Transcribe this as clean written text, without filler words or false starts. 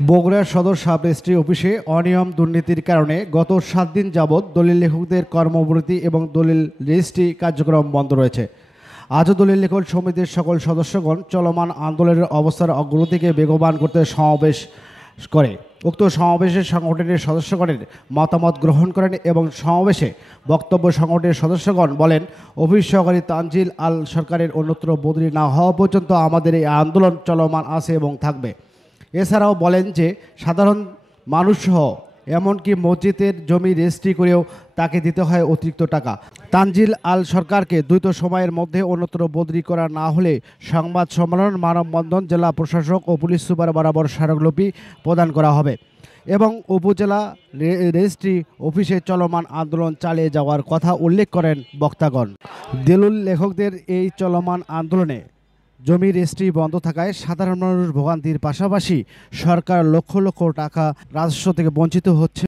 বগুড়ার সদর sub registry অফিসে অনিয়ম দুর্নীতির কারণে গত 7 দিন যাবৎ দলিল লেখকদের কর্মবিরতি এবং দলিল রেজিস্ট্রি কার্যক্রম বন্ধ রয়েছে। আজও দলিল লেখক সমিতির সকল সদস্যগণ চলমান আন্দোলনের অবস্থার অগ্রগতিকে বেগবান করতে সমাবেশ করে। উক্ত সমাবেশে সংগঠনের সদস্যগণের মতামত গ্রহণ করেন এবং সমাবেশে বক্তব্য সংগঠনের সদস্যগণ বলেন, অফিস সহকারী তানজিল আল সরকারের অন্যত্র বদলি না হওয়া পর্যন্ত আমাদের এই আন্দোলন চলমান আছে এবং থাকবে। এছাড়াও বলেন যে সাধারণ মানুষসহ এমনকি মসজিদের জমি রেজিস্ট্রি করেও তাকে দিতে হয় অতিরিক্ত টাকা। তানজিল আল সরকারকে দ্রুত সময়ের মধ্যে অন্যত্র বদলি করা না হলে সংবাদ সম্মেলন, মানববন্ধন, জেলা প্রশাসক ও পুলিশ সুপার বরাবর স্মারকলিপি প্রদান করা হবে এবং উপজেলা রেজিস্ট্রি অফিসে চলমান আন্দোলন চালিয়ে যাওয়ার কথা উল্লেখ করেন বক্তাগণ। দলিল লেখকদের এই চলমান আন্দোলনে জমি রেজিস্ট্রি বন্ধ থাকায় সাধারণ মানুষ ভোগান্তির পাশাপাশি সরকার লক্ষ লক্ষ টাকা রাজস্ব থেকে বঞ্চিত হচ্ছে।